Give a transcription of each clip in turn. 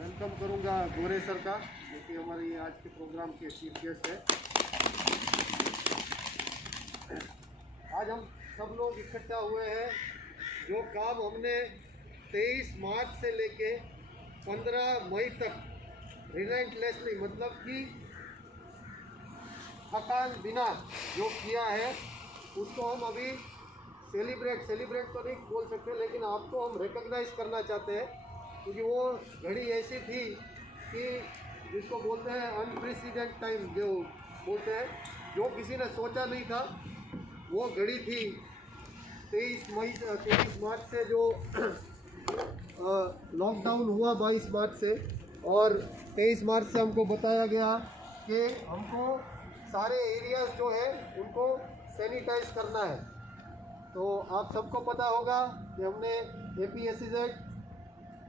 Welcome करूंगा गोरे sir का, जो कि हमारी आज के प्रोग्राम के चीफ गेस्ट है। आज हम सब लोग इकट्ठा हुए हैं। जो काम हमने 23 मार्च से लेके 15 मई तक रिलेंटलेसली, मतलब कि थकान बिना जो किया है, उसको हम अभी सेलिब्रेट तो नहीं बोल सकते, लेकिन आपको हम रिकॉग्नाइज करना चाहते हैं, क्योंकि वो घड़ी ऐसी थी कि जिसको बोलते हैं अनप्रेसिडेंट टाइम, जो बोलते हैं, जो किसी ने सोचा नहीं था, वो घड़ी थी 23 मार्च से जो लॉकडाउन हुआ 22 मार्च से, और 23 मार्च से हमको बताया गया कि हमको सारे एरियाज जो है उनको सैनिटाइज करना है। तो आप सबको पता होगा कि हमने APSEZ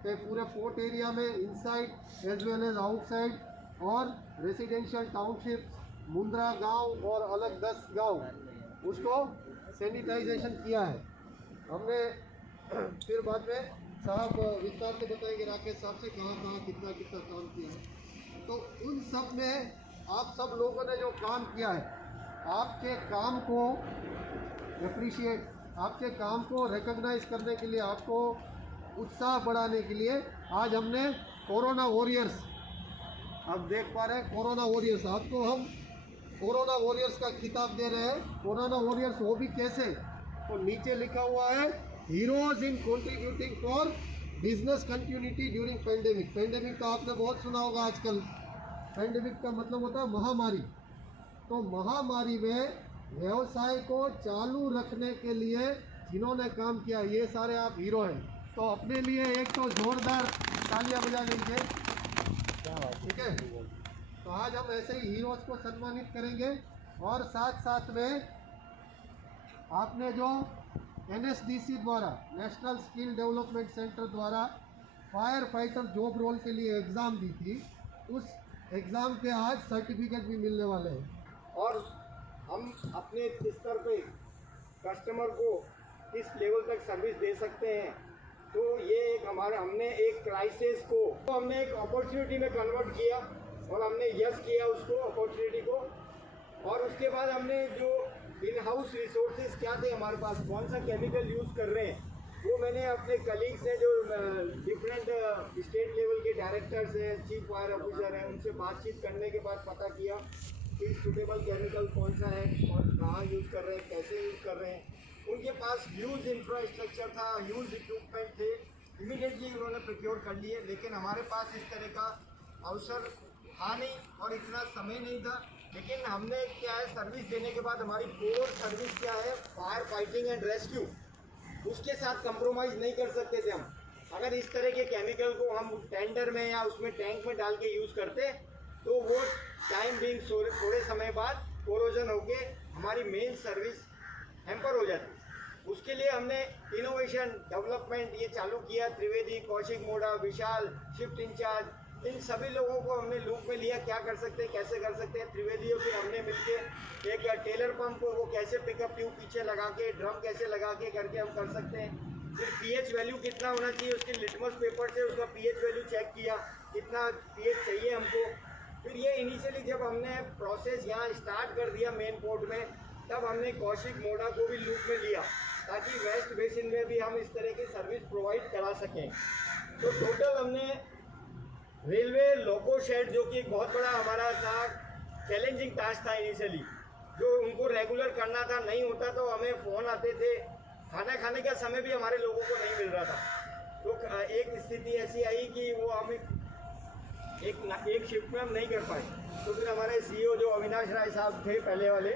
के पूरे फोर्ट एरिया में inside as well as outside और रेसिडेंशियल टाउनशिप, मुंद्रा गांव और अलग 10 गांव, उसको सैनिटाइजेशन किया है हमने। फिर बाद में साहब विस्तार से बताएंगे, राकेश साहब से, कहाँ कितना काम किया है। तो उन सब में आप सब लोगों ने जो काम किया है, आपके काम को एप्रिशिएट, आपके काम को रिकॉग्नाइज करने के लिए, आपको उत्साह बढ़ाने के लिए आज हमने कोरोना वॉरियर्स, आप देख पा रहे हैं कोरोना वॉरियर्स, आपको हम कोरोना वॉरियर्स का खिताब दे रहे हैं। कोरोना वॉरियर्स वो भी कैसे, तो नीचे लिखा हुआ है heroes in contributing for business continuity during pandemic. Pandemic तो आपने बहुत सुना होगा आजकल। पेंडेमिक का मतलब होता है महामारी। तो महामारी में व्यवसाय को चालू रखने के लिए जिन्होंने काम किया, ये सारे आप हीरो हैं। तो अपने लिए एक तो जोरदार तालियां बजा लीजिए, ठीक है। तो आज हम ऐसे ही हीरोज को सम्मानित करेंगे, और साथ साथ में आपने जो NSDC द्वारा, नेशनल स्किल डेवलपमेंट सेंटर द्वारा फायर फाइटर जॉब रोल के लिए एग्ज़ाम दी थी, उस एग्ज़ाम के आज सर्टिफिकेट भी मिलने वाले हैं। और हम अपने स्तर पे कस्टमर को किस लेवल तक सर्विस दे सकते हैं, तो ये एक हमने एक क्राइसिस को तो हमने एक अपॉर्चुनिटी में कन्वर्ट किया, और हमने यस किया उसको, अपॉर्चुनिटी को। और उसके बाद हमने जो इन हाउस रिसोर्सेज क्या थे हमारे पास, कौन सा केमिकल यूज़ कर रहे हैं, वो मैंने अपने कलीग्स हैं जो डिफरेंट स्टेट लेवल के डायरेक्टर्स हैं, चीफ फायर ऑफिसर हैं, उनसे बातचीत करने के बाद पता किया कि सूटेबल केमिकल कौन सा है और कहाँ यूज़ कर रहे हैं, कैसे यूज़ कर रहे हैं। उनके पास ह्यूज इंफ्रास्ट्रक्चर था, ह्यूज इक्विपमेंट थे, इमीडिएटली उन्होंने प्रोक्योर कर लिए। लेकिन हमारे पास इस तरह का अवसर था नहीं और इतना समय नहीं था। लेकिन हमने क्या है, सर्विस देने के बाद हमारी कोर सर्विस क्या है, फायर फाइटिंग एंड रेस्क्यू, उसके साथ कंप्रोमाइज़ नहीं कर सकते थे हम। अगर इस तरह के केमिकल को हम टेंडर में या उसमें टैंक में डाल के यूज़ करते, तो वो टाइम बिंग थोड़े समय बाद कोरोजन होके हमारी मेन सर्विस हैम्पर हो जाती। उसके लिए हमने इनोवेशन डेवलपमेंट ये चालू किया। त्रिवेदी, कौशिक मोड़ा, विशाल, शिफ्ट इंचार्ज, इन सभी लोगों को हमने लूप में लिया, क्या कर सकते हैं, कैसे कर सकते हैं। त्रिवेदी और फिर हमने मिलके एक टेलर पंप को वो कैसे पिकअप ट्यूब पीछे लगा के, ड्रम कैसे लगा के करके हम कर सकते हैं। फिर pH वैल्यू कितना होना चाहिए, उसके लिटमस पेपर से उसका pH वैल्यू चेक किया, कितना pH चाहिए हमको। फिर ये इनिशियली जब हमने प्रोसेस यहाँ स्टार्ट कर दिया मेन पोर्ट में, तब हमने कौशिक मोड़ा को भी लूप में लिया, ताकि वेस्ट बेसिन में भी हम इस तरह की सर्विस प्रोवाइड करा सकें। तो टोटल हमने रेलवे लोको शेड, जो कि एक बहुत बड़ा हमारा था, चैलेंजिंग टास्क था इनिशियली, जो उनको रेगुलर करना था, नहीं होता तो हमें फ़ोन आते थे, खाना खाने का समय भी हमारे लोगों को नहीं मिल रहा था। तो एक स्थिति ऐसी आई कि वो हम एक शिफ्ट में हम नहीं कर पाए। तो फिर हमारे CEO जो अविनाश राय साहब थे पहले वाले,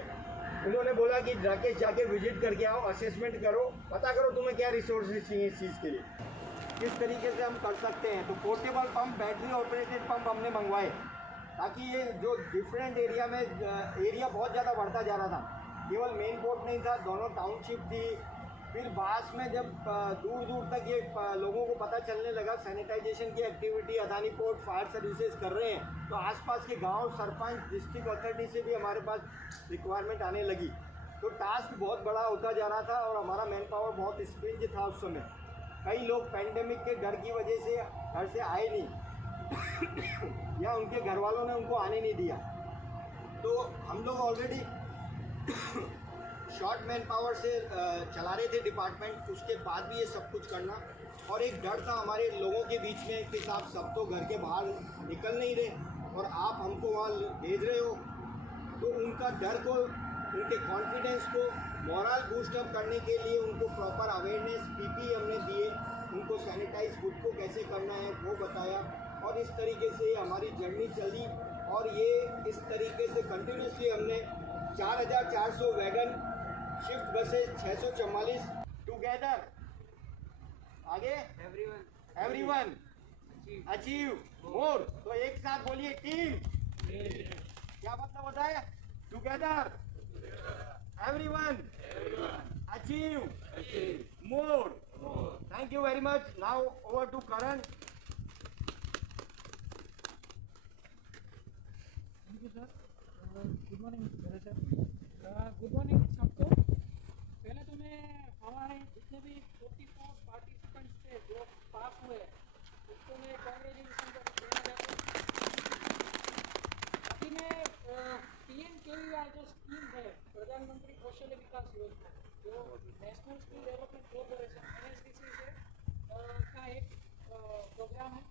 उन्होंने बोला कि राकेश जाके विजिट करके आओ, असेसमेंट करो, पता करो तुम्हें क्या रिसोर्सेज चाहिए इस चीज़ के लिए, किस तरीके से हम कर सकते हैं। तो portable pump, battery operated pump हमने मंगवाए, ताकि ये जो डिफरेंट एरिया में एरिया बहुत ज़्यादा बढ़ता जा रहा था। केवल मेन पोर्ट नहीं था, दोनों टाउनशिप थी। फिर बाद में जब दूर दूर तक ये लोगों को पता चलने लगा सैनिटाइजेशन की activity Adani port fire services कर रहे हैं, तो आसपास के गांव, सरपंच, डिस्ट्रिक्ट अथॉरिटी से भी हमारे पास रिक्वायरमेंट आने लगी। तो टास्क बहुत बड़ा होता जा रहा था, और हमारा मैन पावर बहुत स्ट्रिंज था उस समय। कई लोग पैंडेमिक के डर की वजह से घर से आए नहीं, या उनके घर वालों ने उनको आने नहीं दिया। तो हम लोग ऑलरेडी शॉर्ट मैन पावर से चला रहे थे डिपार्टमेंट, उसके बाद भी ये सब कुछ करना। और एक डर था हमारे लोगों के बीच में कि साहब सब तो घर के बाहर निकल नहीं रहे और आप हमको वहाँ भेज रहे हो। तो उनका डर को, उनके कॉन्फिडेंस को मोरल बूस्ट अप करने के लिए उनको प्रॉपर अवेयरनेस पीपी हमने दिए, उनको सैनिटाइज खुद को कैसे करना है वो बताया। और इस तरीके से हमारी जर्नी चली और ये इस तरीके से कंटिन्यूसली हमने 4400 वैगन, शिफ्ट बसेस 644 टुगेदर। आगे एवरीवन अचीव मोर। तो एक साथ बोलिए टीम। क्या मतलब होता है? Together everyone achieve more. Thank you very much. Now over to Karan. Thank you sir. Good morning sir. Good morning सबको। पहले तो मैं हमारे जितने भी 44 पार्टिसिपेंट्स थे जो पास हुए उसको मैं कॉन्ग्रेचुलेशन देना चाहता हूँ। अभी मैं PMKVY जो स्कीम है, प्रधानमंत्री कौशल विकास योजना, जो national skill development corporation NSDC से का एक प्रोग्राम है।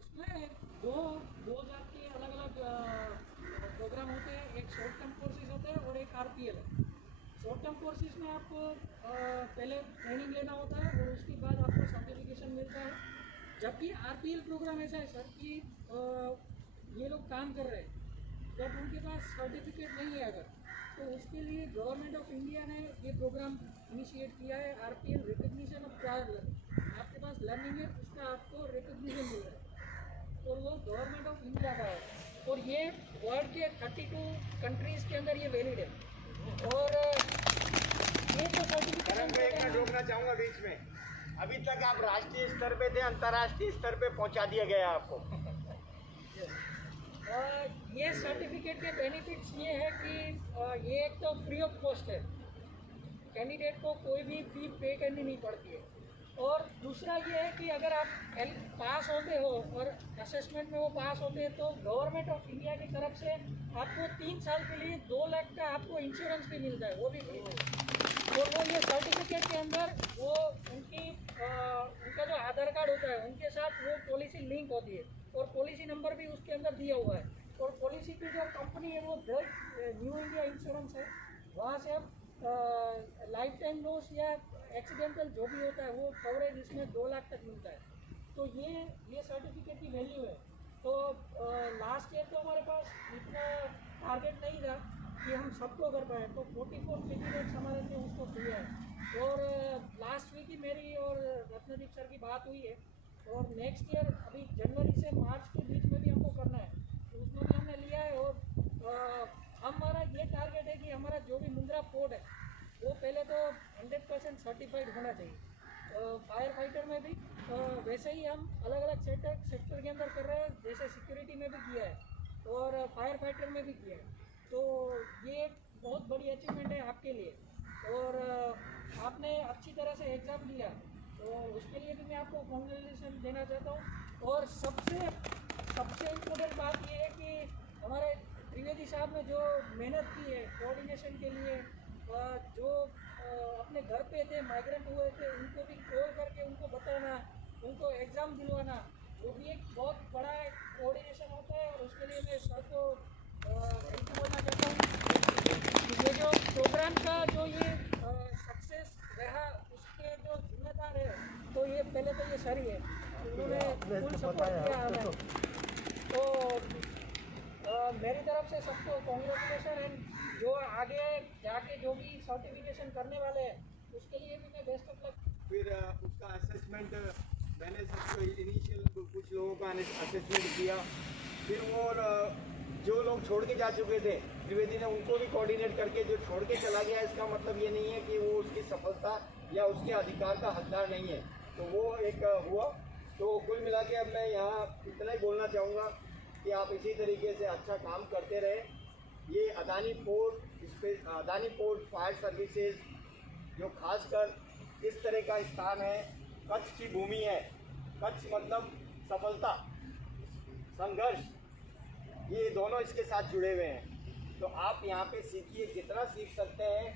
उसमें दो जात के अलग अलग प्रोग्राम होते हैं। एक शॉर्ट टर्म कोर्सेज होते हैं और एक RPL है। शॉर्ट टर्म कोर्सेज में आपको पहले ट्रेनिंग लेना होता है और उसके बाद आपको सर्टिफिकेशन मिलता है। जबकि RPL प्रोग्राम ऐसा है सर कि ये लोग काम कर रहे हैं, जब उनके पास सर्टिफिकेट नहीं है अगर, तो उसके लिए गवर्नमेंट ऑफ इंडिया ने ये प्रोग्राम इनिशिएट किया है, RPL recognition of prior learning. आपके पास लर्निंग है, उसका आपको रिकग्निशन मिल रहा है और वो गवर्नमेंट ऑफ इंडिया का है और ये वर्ल्ड के 32 कंट्रीज़ के अंदर ये वैलिड है। और ये जो सर्टिफिकेशन मैं एक मिनट रोकना चाहूँगा बीच में। अभी तक आप राष्ट्रीय स्तर पे थे, अंतर्राष्ट्रीय स्तर पे पहुँचा दिया गया आपको। ये सर्टिफिकेट के बेनिफिट्स ये है कि ये एक तो फ्री ऑफ कॉस्ट है, कैंडिडेट को कोई भी फी पे करनी नहीं पड़ती है। और दूसरा ये है कि अगर आप पास होते हो और असेसमेंट में वो पास होते हैं तो गवर्नमेंट ऑफ इंडिया की तरफ से आपको 3 साल के लिए 2 लाख का आपको इंश्योरेंस भी मिलता है, वो भी फ्री है। और वो ये सर्टिफिकेट के अंदर वो उनका जो आधार कार्ड होता है उनके साथ वो पॉलिसी लिंक होती है और पॉलिसी नंबर भी उसके अंदर दिया हुआ है। और पॉलिसी की जो कंपनी है वो न्यू इंडिया इंश्योरेंस है, वहाँ से आप लाइफ टाइम लॉस या एक्सीडेंटल जो भी होता है वो कवरेज इसमें 2 लाख तक मिलता है। तो ये सर्टिफिकेट की वैल्यू है। तो लास्ट ईयर तो हमारे पास इतना टारगेट नहीं था कि हम सबको कर पाए, तो 44 कैंडिडेट्स हमारे थे उसको किया है। और लास्ट वीक ही मेरी और रत्नदीप सर की बात हुई है और नेक्स्ट ईयर अभी जनवरी से मार्च के बीच में भी हमको करना है, तो उसमें भी हमने लिया है। और हमारा ये टारगेट है कि हमारा जो भी मुंद्रा पोर्ट है वो पहले तो 100% सर्टिफाइड होना चाहिए। फायर फाइटर में भी वैसे ही हम अलग अलग सेक्टर के अंदर कर रहे हैं, जैसे सिक्योरिटी में भी किया है और फायर फाइटर में भी किया है। तो ये एक बहुत बड़ी अचीवमेंट है आपके लिए। और आपने अच्छी तरह से एग्ज़ाम दिया तो उसके लिए भी मैं आपको कॉन्ग्रेचुलेशन देना चाहता हूँ। और सबसे इम्पोर्टेंट बात ये है कि हमारे त्रिवेदी साहब ने जो मेहनत की है कोऑर्डिनेशन के लिए, जो अपने घर पे थे, माइग्रेंट हुए थे, उनको भी कॉल करके उनको बताना, उनको एग्ज़ाम दिलवाना, वो भी एक बहुत बड़ा कोऑर्डिनेशन होता है। और उसके लिए मैं सर को थैंक यू बोलना चाहता हूँ। ये जो प्रोग्राम का जो ये सक्सेस रहा उसके जो जिम्मेदार है, तो ये पहले तो ये सर ही है, उन्होंने फुल सपोर्ट किया हमें। तो मेरी तरफ से सबको कॉन्ग्रेचुलेशन। एंड जो आगे जाके जो भी सर्टिफिकेशन करने वाले हैं उसके लिए भी मैं बेस्ट ऑफ लक। फिर उसका असेसमेंट मैंने सबको इनिशियल कुछ लोगों का असेसमेंट किया, फिर वो जो लोग छोड़ के जा चुके थे त्रिवेदी ने उनको भी कोऑर्डिनेट करके, जो छोड़ के चला गया इसका मतलब ये नहीं है कि वो उसकी सफलता या उसके अधिकार का हकदार नहीं है, तो वो एक हुआ। तो कुल मिला के अब मैं यहाँ इतना ही बोलना चाहूँगा कि आप इसी तरीके से अच्छा काम करते रहें। ये अदानी पोर्ट फायर सर्विसेज जो खासकर इस तरह का स्थान है, कच्छ की भूमि है। कच्छ मतलब सफलता, संघर्ष, ये दोनों इसके साथ जुड़े हुए हैं। तो आप यहाँ पे सीखिए, जितना सीख सकते हैं।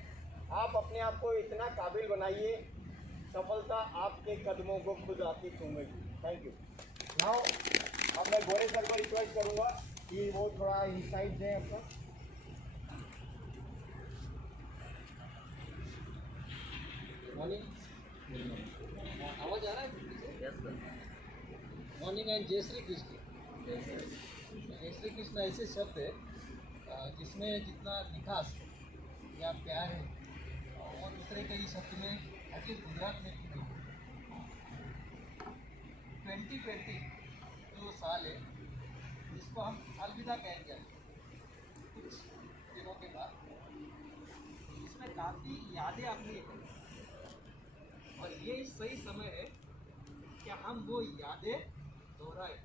आप अपने आप को इतना काबिल बनाइए, सफलता आपके कदमों को खुद आती चूमेगी। Thank you. नाउ अब मैं गोरे सर को रिक्वेस्ट करूँगा कि वो थोड़ा इंसाइट दें अपना। मॉर्निंग, आवाज आ रहा है? Yes sir. मॉर्निंग एंड जय श्री कृष्ण। जय श्री कृष्ण ऐसे शब्द है जिसमें जितना मिठास या प्यार है और दूसरे कई शब्द में अभी गुजरात में भी नहीं। 2020 जो साल है जिसको हम अलविदा कहेंगे कुछ दिनों के बाद, इसमें काफ़ी यादें अपनी हैं और ये सही समय है कि हम वो यादें दोहराएं।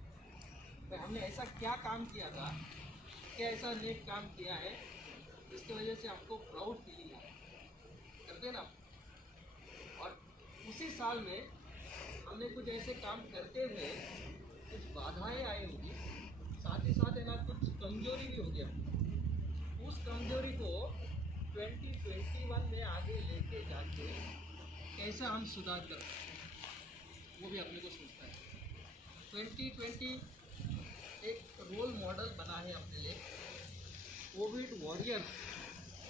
तो हमने ऐसा क्या काम किया था, क्या ऐसा नेक काम किया है जिसकी वजह से हमको प्राउड फीलिंग आए, करते ना। और उसी साल में हमने कुछ ऐसे काम करते हुए कुछ बाधाएं आई होगी, साथ ही साथ है ना कुछ कमजोरी भी हो गया। उस कमजोरी को 2021 में आगे लेके जाके कैसे हम सुधार कर सकते वो भी अपने को सोचना है। 2020 एक रोल मॉडल बना है अपने लिए। कोविड वॉरियर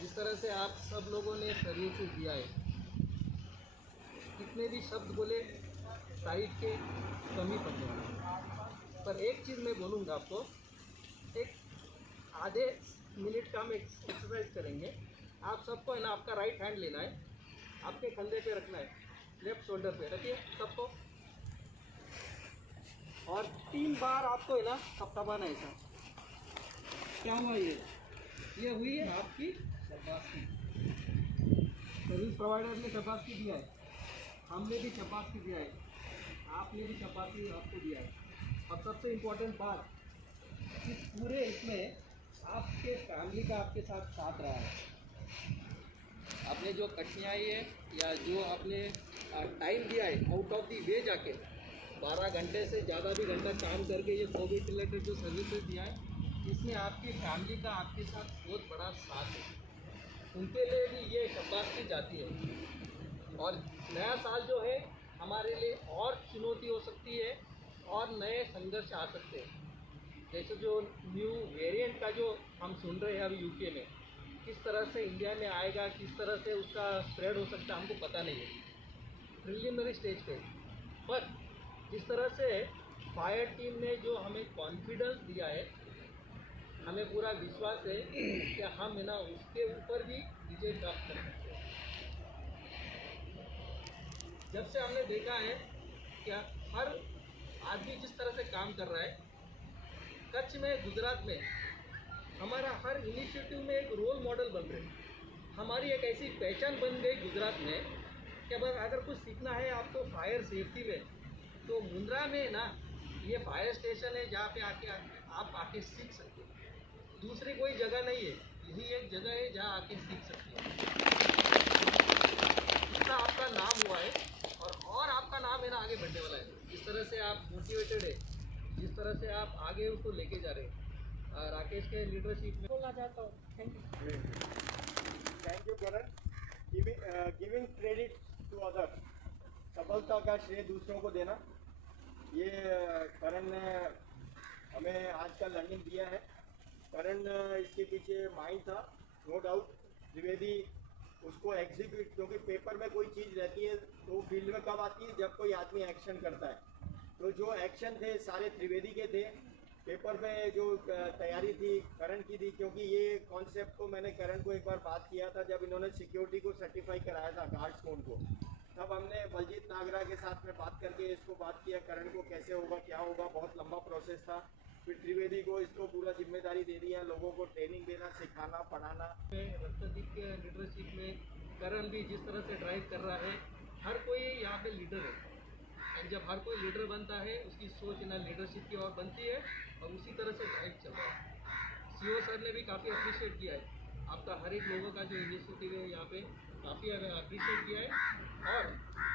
जिस तरह से आप सब लोगों ने शरीर से दिया है, कितने भी शब्द बोले तारीफ के कमी पड़ने वाला। पर एक चीज़ मैं बोलूँगा आपको, एक आधे मिनट का हम एक्सरसाइज करेंगे। आप सबको है ना आपका राइट हैंड लेना है, आपके कंधे पे रखना है, लेफ्ट शोल्डर पे रखिए सबको, और 3 बार आपको है ना थपथपाना है। ऐसा क्या हुआ, ये हुई है आपकी शाबाशी। सर्विस प्रोवाइडर ने शाबाशी दिया है, हमने भी शाबाशी दिया है, आपने भी शाबाशी आपको दिया है। और सबसे इम्पोर्टेंट बात, इस पूरे इसमें आपके फैमिली का आपके साथ रहा है। आपने जो कठिनाई है या जो आपने टाइम दिया है आउट ऑफ दी वे जाके 12 घंटे से ज़्यादा भी घंटा काम करके ये कोविड रिलेटेड जो सर्विसेज दिया है, इसमें आपकी फैमिली का आपके साथ बहुत बड़ा साथ है। उनके लिए भी ये शाबाशी जाती है। और नया साल जो है हमारे लिए और चुनौती हो सकती है और नए संघर्ष आ सकते हैं। जैसे जो न्यू वेरिएंट का जो हम सुन रहे हैं अभी यूके में, किस तरह से इंडिया में आएगा, किस तरह से उसका स्प्रेड हो सकता है, हमको पता नहीं है प्रिलिमिनरी स्टेज पे। पर जिस तरह से फायर टीम ने जो हमें कॉन्फिडेंस दिया है, हमें पूरा विश्वास है कि हम है ना उसके ऊपर भी विजय प्राप्त कर सकते हैं। जब से हमने देखा है कि हर आदमी जिस तरह से काम कर रहा है, कच्छ में, गुजरात में हमारा हर इनिशिएटिव में एक रोल मॉडल बन रहे हैं। हमारी एक ऐसी पहचान बन गई गुजरात में कि अगर कुछ सीखना है आपको फायर सेफ्टी में, तो मुंद्रा में ना ये फायर स्टेशन है जहाँ पे आप आके सीख सकते हो। दूसरी कोई जगह नहीं है, यही एक जगह है जहाँ आके सीख सकते हो। इतना आपका नाम हुआ है और आपका नाम है ना आगे बढ़ने वाला है। जिस तरह से आप मोटिवेटेड है, जिस तरह से आप आगे उसको लेके जा रहे हैं, राकेश के लीडरशिप में बोलना चाहता हूँ। Thank you Karan. Giving credit to other, सफलता का श्रेय दूसरों को देना, ये करण ने हमें आज का लर्निंग दिया है। करण इसके पीछे माइंड था, नो डाउट। त्रिवेदी उसको एग्जीक्यूट, क्योंकि पेपर में कोई चीज़ रहती है तो फील्ड में कब आती है, जब कोई आदमी एक्शन करता है। तो जो एक्शन थे सारे त्रिवेदी के थे। पेपर पे जो तैयारी थी करण की थी, क्योंकि ये कॉन्सेप्ट को मैंने करण को एक बार बात किया था जब इन्होंने सिक्योरिटी को सर्टिफाई कराया था गार्ड्स को उनको, तब हमने बलजीत नागरा के साथ में बात करके इसको बात किया करण को कैसे होगा क्या होगा। बहुत लंबा प्रोसेस था। फिर त्रिवेदी को इसको पूरा जिम्मेदारी दे दिया, लोगों को ट्रेनिंग देना, सिखाना, पढ़ाना। रक्तदीप के लीडरशिप में करण भी जिस तरह से ड्राइव कर रहा है, हर कोई यहाँ पे लीडर है। और जब हर कोई लीडर बनता है उसकी सोच ना लीडरशिप की ओर बनती है और उसी तरह से ड्राइव चल रहा है। सीओ सर ने भी काफ़ी अप्रिशिएट किया है आपका हर एक लोगों का जो इनिशिएटिव है, यहाँ पे काफ़ी अप्रिशिएट किया है। और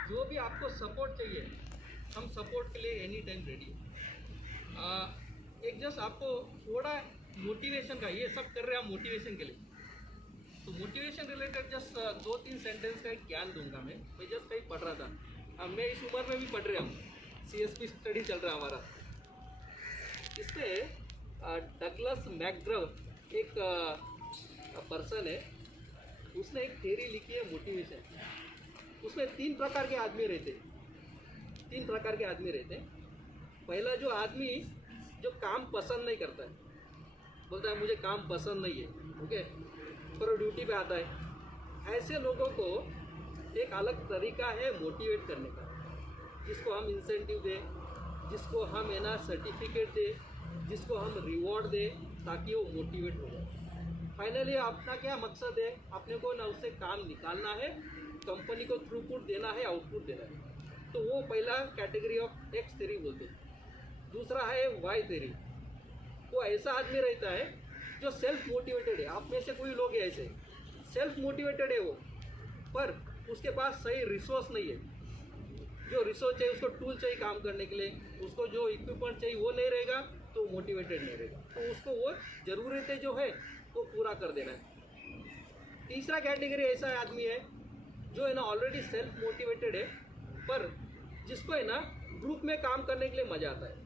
जो भी आपको सपोर्ट चाहिए, हम सपोर्ट के लिए एनी टाइम रेडी है। एक जस्ट आपको थोड़ा मोटिवेशन का, ये सब कर रहे हैं हम मोटिवेशन के लिए, तो मोटिवेशन रिलेटेड जस्ट 2-3 सेंटेंस का एक ज्ञान दूंगा मैं जस्ट कहीं पढ़ रहा था, मैं इस उम्र में भी पढ़ रहे हम, CSP स्टडी चल रहा है हमारा। इसमें डगलस मैकग्रॉ एक पर्सन है, उसने एक थ्योरी लिखी है मोटिवेशन। उसमें 3 प्रकार के आदमी रहते, 3 प्रकार के आदमी रहते हैं। पहला जो आदमी जो काम पसंद नहीं करता है, बोलता है मुझे काम पसंद नहीं है, ओके, पर वो ड्यूटी पे आता है। ऐसे लोगों को एक अलग तरीका है मोटिवेट करने का, जिसको हम इंसेंटिव दें, जिसको हम है ना सर्टिफिकेट दें, जिसको हम रिवॉर्ड दें, ताकि वो मोटिवेट हो जाए। फाइनली अपना क्या मकसद है, अपने को ना उससे काम निकालना है, कंपनी को थ्रूपुट देना है, आउटपुट देना है। तो वो पहला कैटेगरी ऑफ एक्स थ्योरी बोलते हैं। दूसरा है वाई थ्योरी। वो ऐसा आदमी रहता है जो सेल्फ मोटिवेटेड है। आप में से कोई लोग हैं ऐसे, सेल्फ मोटिवेटेड है वो, पर उसके पास सही रिसोर्स नहीं है। जो रिसोर्स चाहिए, उसको टूल चाहिए काम करने के लिए, उसको जो इक्विपमेंट चाहिए वो नहीं रहेगा, तो मोटिवेटेड नहीं रहेगा। तो उसको वो ज़रूरतें जो है वो पूरा कर देना है। तीसरा कैटेगरी ऐसा आदमी है जो है ना ऑलरेडी सेल्फ मोटिवेटेड है, पर जिसको है ना ग्रुप में काम करने के लिए मज़ा आता है।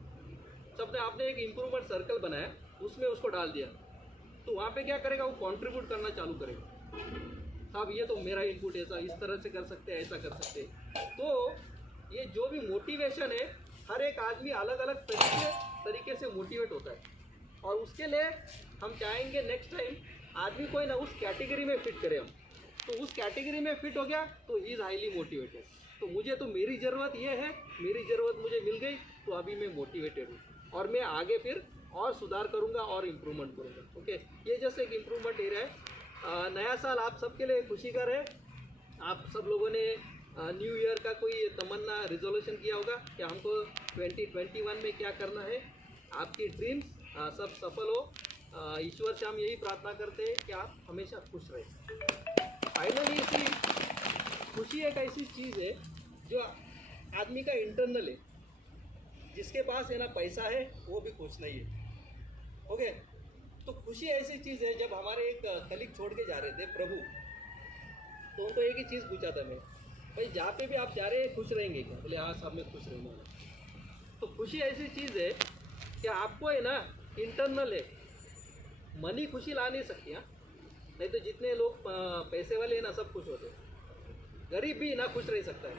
सबने आपने एक इम्प्रूवमेंट सर्कल बनाया, उसमें उसको डाल दिया, तो वहाँ पे क्या करेगा, वो कंट्रीब्यूट करना चालू करेगा। साहब ये तो मेरा इनपुट ऐसा, इस तरह से कर सकते हैं, ऐसा कर सकते हैं। तो ये जो भी मोटिवेशन है, हर एक आदमी अलग अलग तरीके से मोटिवेट होता है, और उसके लिए हम चाहेंगे नेक्स्ट टाइम आदमी को ना उस कैटेगरी में फिट करें हम। तो उस कैटेगरी में फिट हो गया तो ही इज़ हाईली मोटिवेटेड। तो मुझे तो मेरी ज़रूरत ये है, मेरी ज़रूरत मुझे मिल गई, तो अभी मैं मोटिवेटेड हूँ, और मैं आगे फिर और सुधार करूँगा और इम्प्रूवमेंट करूँगा। ओके, ये जस्ट एक इम्प्रूवमेंट एरिया है। नया साल आप सबके लिए खुशी का रहे। आप सब लोगों ने न्यू ईयर का कोई तमन्ना रिजोल्यूशन किया होगा कि हमको 2021 में क्या करना है। आपकी ड्रीम्स सब सफल हो। ईश्वर से हम यही प्रार्थना करते हैं कि आप हमेशा खुश रहें। फाइनली इसी खुशी एक ऐसी चीज़ है जो आदमी का इंटरनल है। जिसके पास है ना पैसा है वो भी खुश नहीं है। ओके, तो खुशी ऐसी चीज़ है। जब हमारे एक कलीग छोड़ के जा रहे थे प्रभु, तो उनको एक ही चीज़ पूछा था मैं, भाई जहाँ पे भी आप जा रहे हैं खुश रहेंगे क्या? बोले हाँ साहब मैं खुश रहूँगा। तो खुशी ऐसी चीज़ है कि आपको है ना इंटरनल है। मनी खुशी ला नहीं सकती, हाँ, नहीं तो जितने लोग पैसे वाले हैं ना सब खुश होते हैं। गरीब भी ना खुश रह सकता है।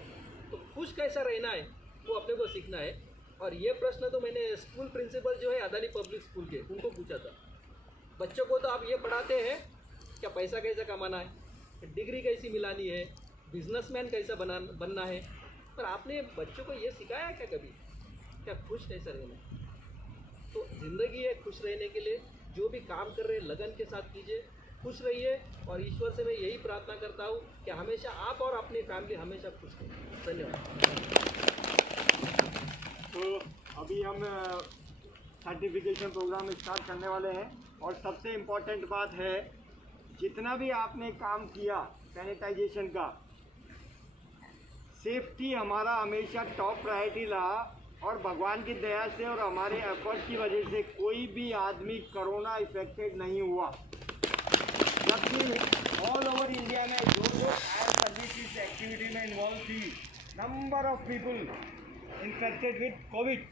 तो खुश कैसा रहना है वो अपने को सीखना है। और ये प्रश्न तो मैंने स्कूल प्रिंसिपल जो है अदानी पब्लिक स्कूल के, उनको पूछा था। बच्चों को तो आप ये पढ़ाते हैं क्या पैसा कैसा कमाना है, डिग्री कैसी मिलानी है, बिजनेसमैन कैसा बनना है, पर आपने बच्चों को ये सिखाया क्या कभी क्या खुश कैसा रहना है? तो ज़िंदगी है खुश रहने के लिए। जो भी काम कर रहे हैं लगन के साथ कीजिए, खुश रहिए। और ईश्वर से मैं यही प्रार्थना करता हूँ कि हमेशा आप और अपनी फैमिली हमेशा खुश रहें। धन्यवाद। तो अभी हम सर्टिफिकेशन प्रोग्राम स्टार्ट करने वाले हैं। और सबसे इम्पोर्टेंट बात है, जितना भी आपने काम किया सैनिटाइजेशन का, सेफ्टी हमारा हमेशा टॉप प्रायोरिटी रहा। और भगवान की दया से और हमारे एफर्ट की वजह से कोई भी आदमी कोरोना इफेक्टेड नहीं हुआ। जबकि ऑल ओवर इंडिया में जो फायर सर्विसेज एक्टिविटी में इन्वॉल्व थी, number of people infected with Covid,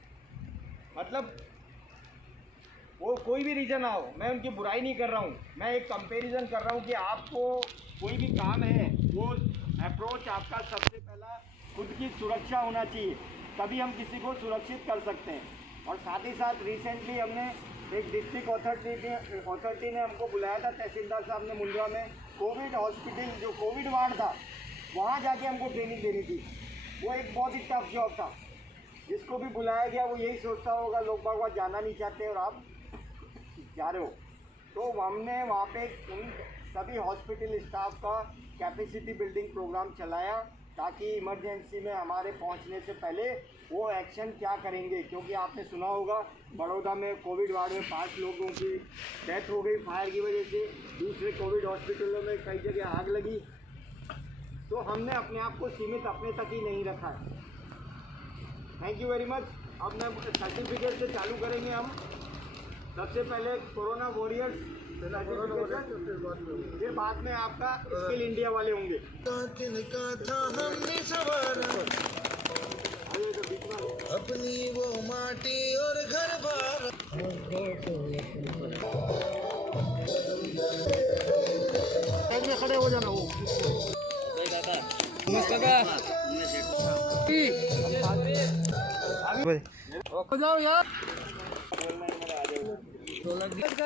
मतलब वो कोई भी रीजन आओ, मैं उनकी बुराई नहीं कर रहा हूँ, मैं एक कंपैरिजन कर रहा हूँ कि आपको कोई भी काम है वो अप्रोच आपका सबसे पहला खुद की सुरक्षा होना चाहिए, तभी हम किसी को सुरक्षित कर सकते हैं। और साथ ही साथ रिसेंटली हमने एक डिस्ट्रिक्ट अथॉरिटी ने हमको बुलाया था, तहसीलदार साहब ने मुंद्रा में, कोविड हॉस्पिटल जो कोविड वार्ड था वहाँ जाके हमको ट्रेनिंग देनी थी। वो एक बहुत ही टफ जॉब था। जिसको भी बुलाया गया वो यही सोचता होगा लोग बाग वहाँ जाना नहीं चाहते और आप जा रहे हो। तो हमने वहाँ पे उन सभी हॉस्पिटल स्टाफ का कैपेसिटी बिल्डिंग प्रोग्राम चलाया, ताकि इमरजेंसी में हमारे पहुंचने से पहले वो एक्शन क्या करेंगे। क्योंकि आपने सुना होगा बड़ौदा में कोविड वार्ड में 5 लोगों की डेथ हो गई फायर की वजह से, दूसरे कोविड हॉस्पिटलों में कई जगह आग लगी। तो हमने अपने आप को सीमित अपने तक ही नहीं रखा है। Thank you very much. अब मैं सर्टिफिकेट से चालू करेंगे हम। सबसे पहले कोरोना वॉरियर्स सर्टिफिकेशन, फिर बाद में आपका स्किल इंडिया वाले होंगे। अपनी वो माटी और घर बार खड़े हो जाना वो हो जाओ यार।